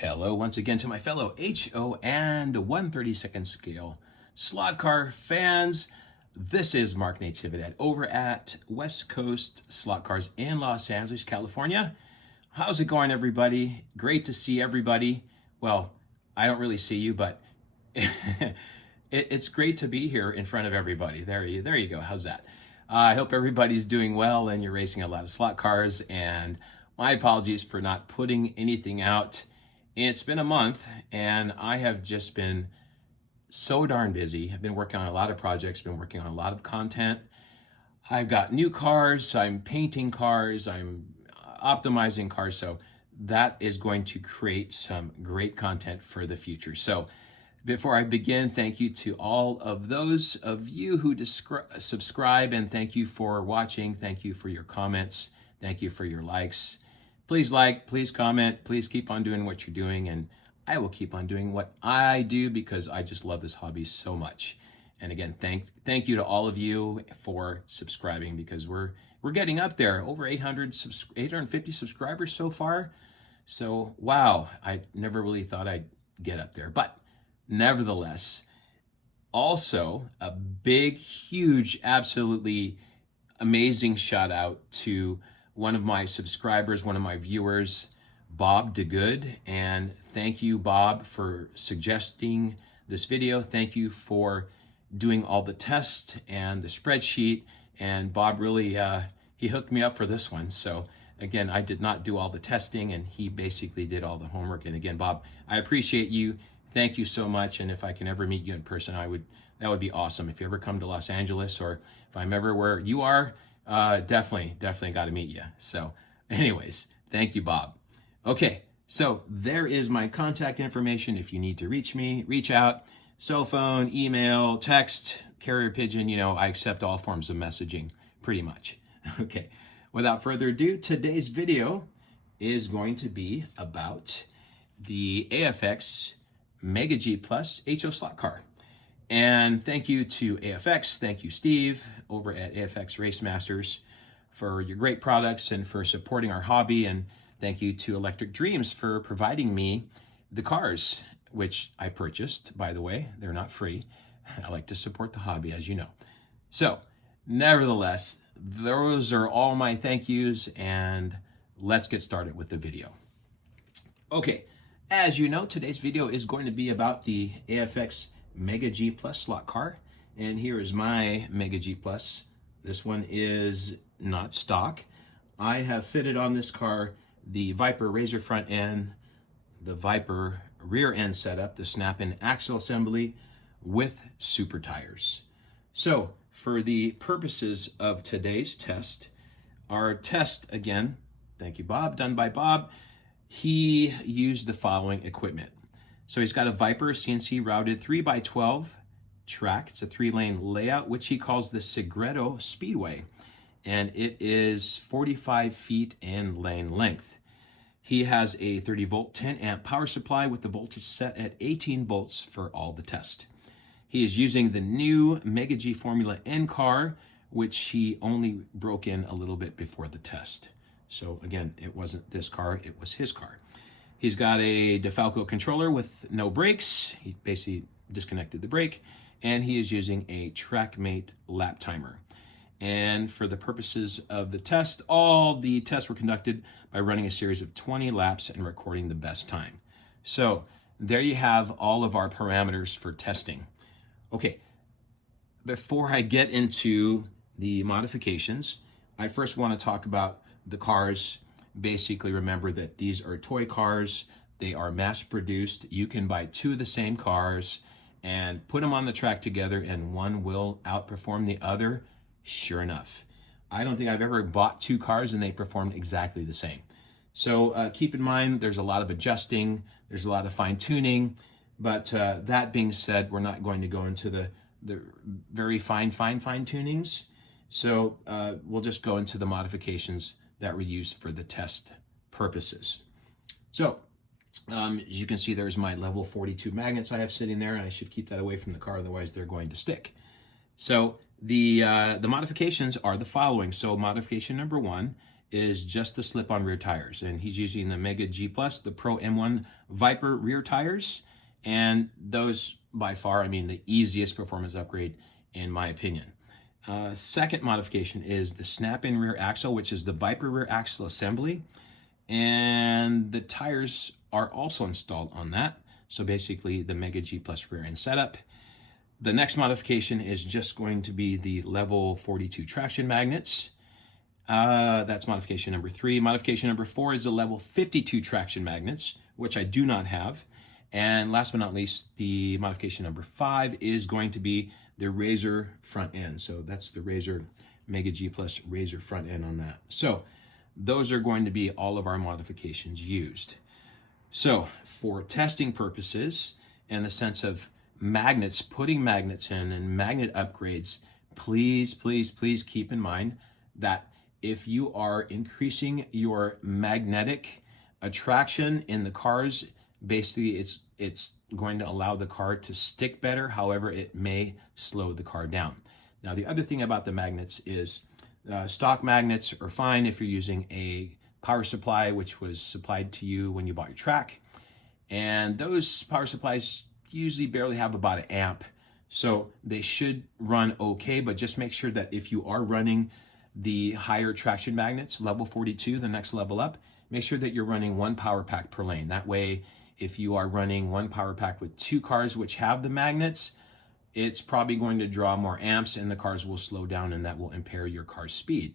Hello once again to my fellow HO and 1/32 scale slot car fans. This is Mark Natividad over at West Coast Slot Cars in Los Angeles, California. How's it going, everybody? Great to see everybody. Well, I don't really see you, but it's great to be here in front of everybody. There you go. How's that? I hope everybody's doing well and you're racing a lot of slot cars. And my apologies for not putting anything out. It's been a month and I have just been so darn busy. I've been working on a lot of projects, been working on a lot of content. I've got new cars, I'm painting cars, I'm optimizing cars. So that is going to create some great content for the future. So before I begin, thank you to all of those of you who subscribe, and thank you for watching. Thank you for your comments. Thank you for your likes. Please like, please comment, please keep on doing what you're doing, and I will keep on doing what I do because I just love this hobby so much. And again, thank you to all of you for subscribing because we're getting up there, over 850 subscribers so far. So wow, I never really thought I'd get up there, but nevertheless, also a big, huge, absolutely amazing shout out to one of my subscribers, one of my viewers, Bob DeGood. And thank you, Bob, for suggesting this video. Thank you for doing all the tests and the spreadsheet. And Bob really, he hooked me up for this one. So again, I did not do all the testing and he basically did all the homework. And again, Bob, I appreciate you. Thank you so much. And if I can ever meet you in person, that would be awesome. If you ever come to Los Angeles or if I'm ever where you are, definitely got to meet you. So anyways, thank you, Bob. Okay, so there is my contact information. If you need to reach me, reach out. Cell phone, email, text, carrier pigeon, I accept all forms of messaging pretty much. Okay, without further ado, today's video is going to be about the AFX Mega G Plus HO slot car. And thank you to AFX, thank you Steve over at AFX Race Masters for your great products and for supporting our hobby. And thank you to Electric Dreams for providing me the cars, which I purchased, by the way. They're not free. I like to support the hobby, as you know. So nevertheless, those are all my thank yous, and let's get started with the video. Okay, as you know, today's video is going to be about the AFX Mega G Plus slot car, and here is my Mega G Plus. This one is not stock. I have fitted on this car the Viper Razor front end, the Viper rear end setup, the snap-in axle assembly with super tires. So for the purposes of today's test, our test, again, thank you Bob, done by Bob, he used the following equipment. So he's got a Viper CNC routed 3x12 track. It's a 3-lane layout, which he calls the Segredo Speedway. And it is 45 feet in lane length. He has a 30 volt, 10 amp power supply with the voltage set at 18 volts for all the test. He is using the new Mega G Formula N car, which he only broke in a little bit before the test. So again, it wasn't this car, it was his car. He's got a DeFalco controller with no brakes. He basically disconnected the brake, and he is using a TrackMate lap timer. And for the purposes of the test, all the tests were conducted by running a series of 20 laps and recording the best time. So there you have all of our parameters for testing. Okay, before I get into the modifications, I first want to talk about the cars. Basically, remember that these are toy cars. They are mass produced. You can buy two of the same cars and put them on the track together and one will outperform the other. Sure enough. I don't think I've ever bought two cars and they performed exactly the same. So keep in mind, there's a lot of adjusting. There's a lot of fine tuning. But that being said, we're not going to go into the very fine tunings. So we'll just go into the modifications that were used for the test purposes. So as you can see, there's my level 42 magnets I have sitting there, and I should keep that away from the car, otherwise they're going to stick. So the modifications are the following. So modification number one is just the slip-on rear tires. And he's using the Mega G Plus, the Pro M1 Viper rear tires. And those, by far, I mean, the easiest performance upgrade in my opinion. Second modification is the snap-in rear axle, which is the Viper rear axle assembly. And the tires are also installed on that. So basically the Mega G Plus rear end setup. The next modification is just going to be the level 42 traction magnets. That's modification number 3. Modification number 4 is the level 52 traction magnets, which I do not have. And last but not least, the modification number 5 is going to be the Razor front end. So that's the Razor Mega G Plus Razor front end on that. So those are going to be all of our modifications used. So for testing purposes, in the sense of magnets, putting magnets in and magnet upgrades, please, please, please keep in mind that if you are increasing your magnetic attraction in the cars, basically it's going to allow the car to stick better. However, it may slow the car down. Now, the other thing about the magnets is stock magnets are fine if you're using a power supply, which was supplied to you when you bought your track. And those power supplies usually barely have about an amp. So they should run okay, but just make sure that if you are running the higher traction magnets, level 42, the next level up, make sure that you're running 1 power pack per lane. That way, if you are running 1 power pack with 2 cars which have the magnets, it's probably going to draw more amps and the cars will slow down, and that will impair your car's speed.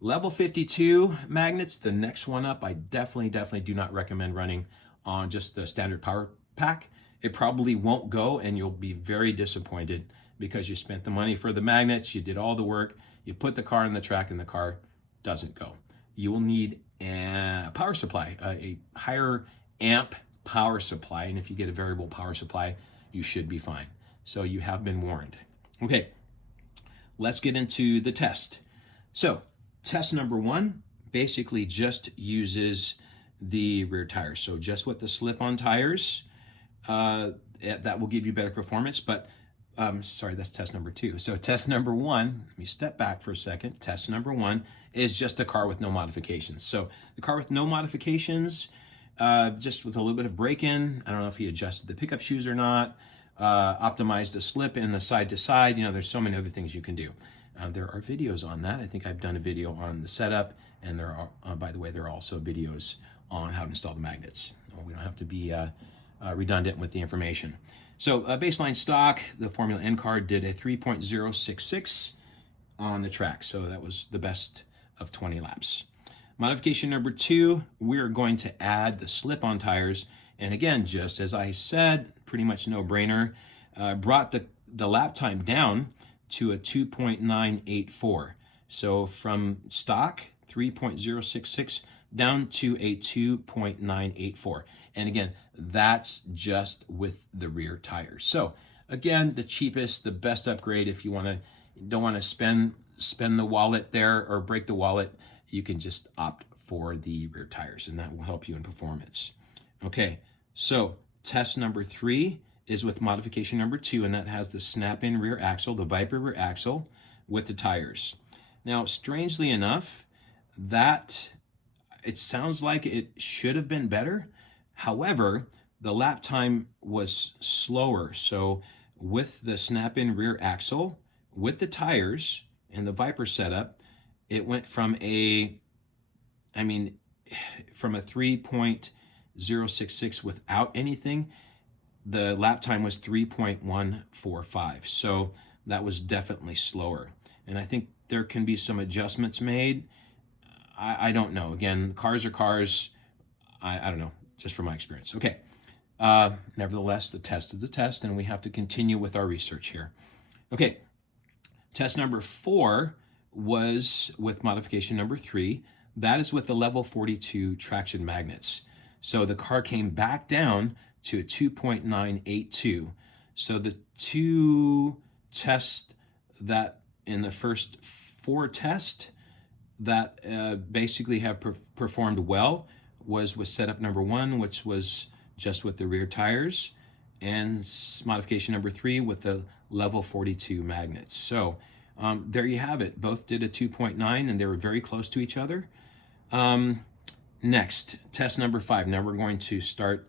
Level 52 magnets, the next one up, I definitely do not recommend running on just the standard power pack. It probably won't go and you'll be very disappointed because you spent the money for the magnets, you did all the work, you put the car on the track and the car doesn't go. You will need a power supply, a higher amp power supply, and if you get a variable power supply, you should be fine. So you have been warned. Okay, let's get into the test. So test number 1 basically just uses the rear tires. So just with the slip-on tires, that will give you better performance. But sorry, that's test number 2. So test number 1, let me step back for a second. Test number 1 is just a car with no modifications. So the car with no modifications, just with a little bit of break-in. I don't know if he adjusted the pickup shoes or not, optimized the slip in the side to side. You know, there's so many other things you can do. There are videos on that. I think I've done a video on the setup, and there are, by the way, there are also videos on how to install the magnets. We don't have to be redundant with the information. So baseline stock, the Formula N car did a 3.066 on the track. So that was the best of 20 laps. Modification number 2, we're going to add the slip-on tires. And again, just as I said, pretty much no brainer, brought the lap time down to a 2.984. So from stock, 3.066 down to a 2.984. And again, that's just with the rear tires. So again, the cheapest, the best upgrade. If you don't want to spend the wallet there or break the wallet, you can just opt for the rear tires, and that will help you in performance. Okay, so test number 3 is with modification number 2, and that has the snap-in rear axle, the Viper rear axle with the tires. Now, strangely enough, that it sounds like it should have been better. However, the lap time was slower. So with the snap-in rear axle, with the tires and the Viper setup, it went from a 3.066 without anything. The lap time was 3.145. So that was definitely slower. And I think there can be some adjustments made. I don't know. Again, cars are cars. I don't know, just from my experience. Okay. Nevertheless, the test is the test, and we have to continue with our research here. Okay. Test number 4 was with modification number 3. That is with the level 42 traction magnets. So the car came back down to a 2.982. So the 2 tests that in the first 4 tests that basically have performed well was with setup number 1, which was just with the rear tires, and modification number 3 with the level 42 magnets. So there you have it. Both did a 2.9, and they were very close to each other. Next, test number 5. Now we're going to start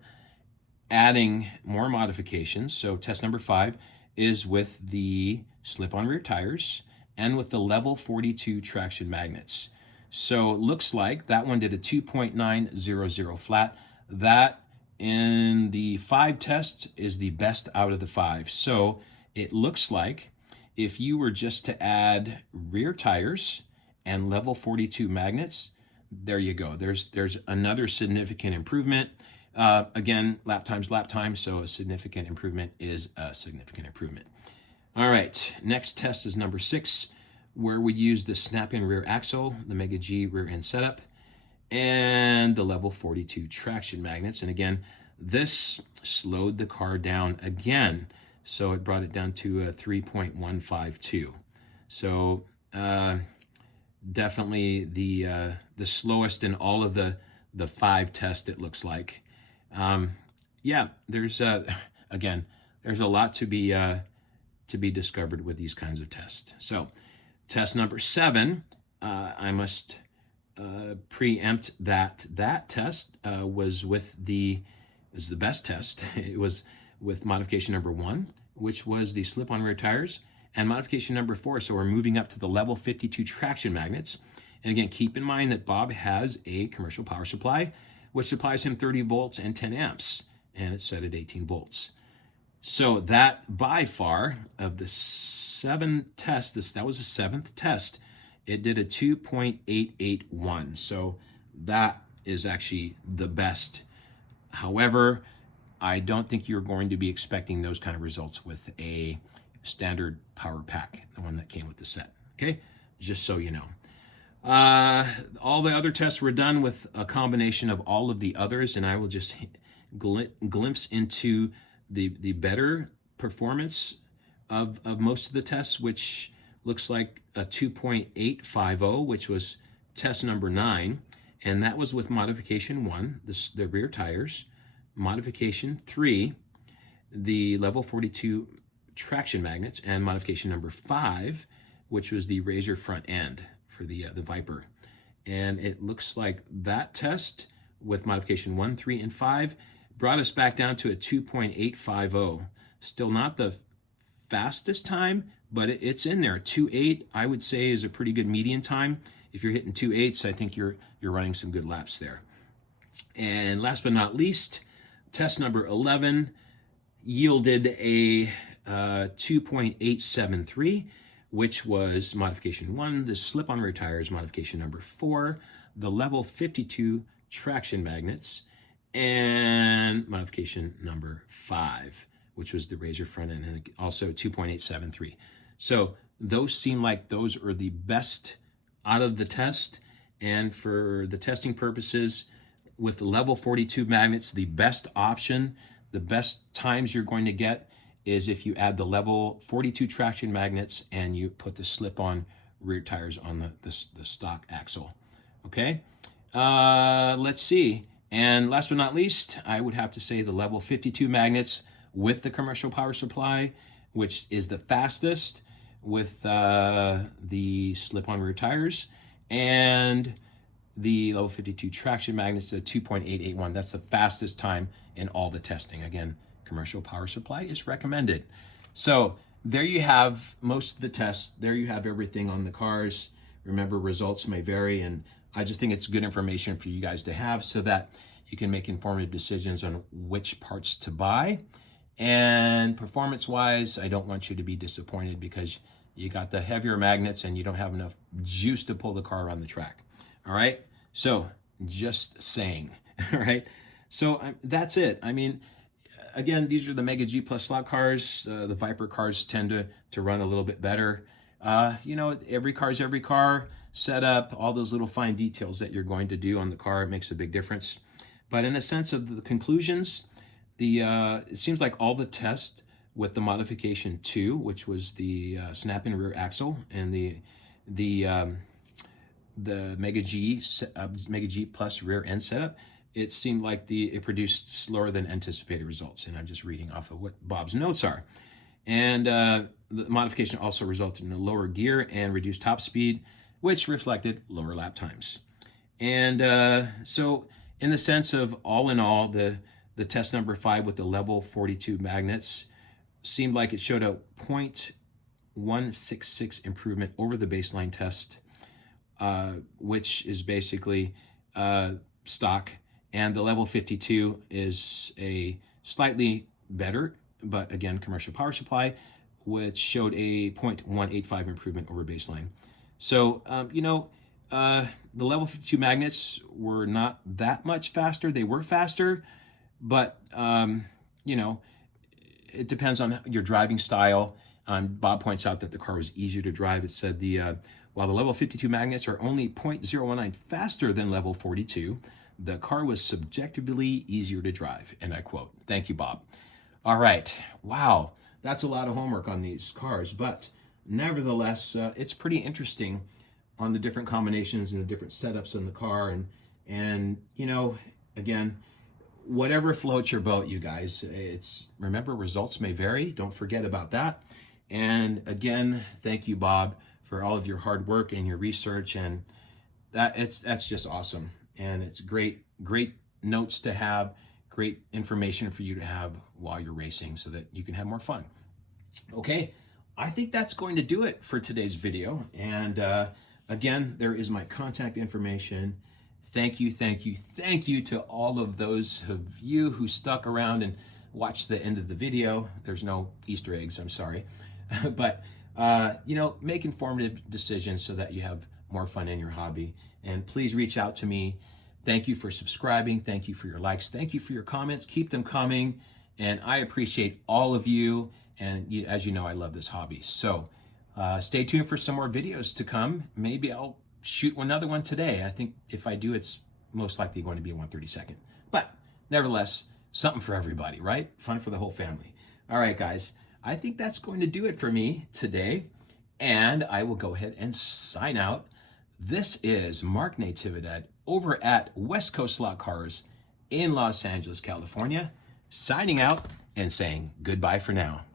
adding more modifications. So test number 5 is with the slip-on rear tires and with the level 42 traction magnets. So it looks like that one did a 2.900 flat. That in the 5 test is the best out of the 5. So it looks like if you were just to add rear tires and level 42 magnets, there you go. There's another significant improvement. Again, lap time's lap time, so a significant improvement is a significant improvement. All right, next test is number 6, where we use the snap-in rear axle, the Mega G rear end setup, and the level 42 traction magnets. And again, this slowed the car down again. So it brought it down to a 3.152. So definitely the slowest in all of the 5 tests, it looks like. Yeah, there's again, there's a lot to be discovered with these kinds of tests. So test number 7, I must preempt that test was the best test. It was with modification number 1, which was the slip-on rear tires, and modification number 4. So we're moving up to the level 52 traction magnets. And again, keep in mind that Bob has a commercial power supply, which supplies him 30 volts and 10 amps, and it's set at 18 volts. So that by far of the 7 tests, that was the 7th test, it did a 2.881. So that is actually the best. However, I don't think you're going to be expecting those kind of results with a standard power pack, the one that came with the set, okay? Just so you know. All the other tests were done with a combination of all of the others, and I will just glimpse into the better performance of most of the tests, which looks like a 2.850, which was test number 9, and that was with modification 1, the rear tires, modification 3, the level 42 traction magnets, and modification number 5, which was the Razor front end for the Viper. And it looks like that test with modification 1, 3, and 5 brought us back down to a 2.850. Still not the fastest time, but it's in there. 2.8, I would say, is a pretty good median time. If you're hitting 2.8s, I think you're running some good laps there. And last but not least, test number 11 yielded a 2.873, which was modification 1, the slip-on rear tires, modification number 4, the level 52 traction magnets, and modification number 5, which was the Razor front end, and also 2.873. So those seem like those are the best out of the test. And for the testing purposes, with the level 42 magnets, the best option, the best times you're going to get is if you add the level 42 traction magnets and you put the slip-on rear tires on the stock axle. Okay, let's see. And last but not least, I would have to say the level 52 magnets with the commercial power supply, which is the fastest with the slip-on rear tires, and the level 52 traction magnets at 2.881. That's the fastest time in all the testing. Again, commercial power supply is recommended. So there you have most of the tests. There you have everything on the cars. Remember, results may vary, and I just think it's good information for you guys to have so that you can make informative decisions on which parts to buy. And performance-wise, I don't want you to be disappointed because you got the heavier magnets and you don't have enough juice to pull the car around the track. All right? So just saying. All right? So that's it. I mean, again, these are the Mega G Plus slot cars. The Viper cars tend to run a little bit better. You know, every car's every car. Set up, all those little fine details that you're going to do on the car, it makes a big difference. But in a sense of the conclusions, it seems like all the tests with the modification 2, which was the snap-in rear axle, and the Mega G Plus rear end setup, it seemed like it produced slower than anticipated results. And I'm just reading off of what Bob's notes are. And the modification also resulted in a lower gear and reduced top speed, which reflected lower lap times. And so in the sense of all in all, the test number 5 with the level 42 magnets seemed like it showed a 0.166 improvement over the baseline test, which is basically stock. And the level 52 is a slightly better, but again, commercial power supply, which showed a 0.185 improvement over baseline. So, the level 52 magnets were not that much faster. They were faster, but, it depends on your driving style. Bob points out that the car was easier to drive. It said while the level 52 magnets are only 0.019 faster than level 42, the car was subjectively easier to drive. And I quote, "Thank you, Bob." All right. Wow. That's a lot of homework on these cars, but nevertheless, it's pretty interesting on the different combinations and the different setups in the car. And again, whatever floats your boat, you guys, remember, results may vary. Don't forget about that. And again, thank you, Bob, for all of your hard work and your research. And that's just awesome. And it's great notes to have, great information for you to have while you're racing so that you can have more fun. Okay, I think that's going to do it for today's video. And again, there is my contact information. Thank you to all of those of you who stuck around and watched the end of the video. There's no Easter eggs, I'm sorry. But, make informative decisions so that you have more fun in your hobby. And please reach out to me. Thank you for subscribing. Thank you for your likes. Thank you for your comments. Keep them coming. And I appreciate all of you. And as you know, I love this hobby. So stay tuned for some more videos to come. Maybe I'll shoot another one today. I think if I do, it's most likely going to be a 1/32. But nevertheless, something for everybody, right? Fun for the whole family. All right, guys. I think that's going to do it for me today. And I will go ahead and sign out. This is Mark Natividad over at West Coast Slot Cars in Los Angeles, California, signing out and saying goodbye for now.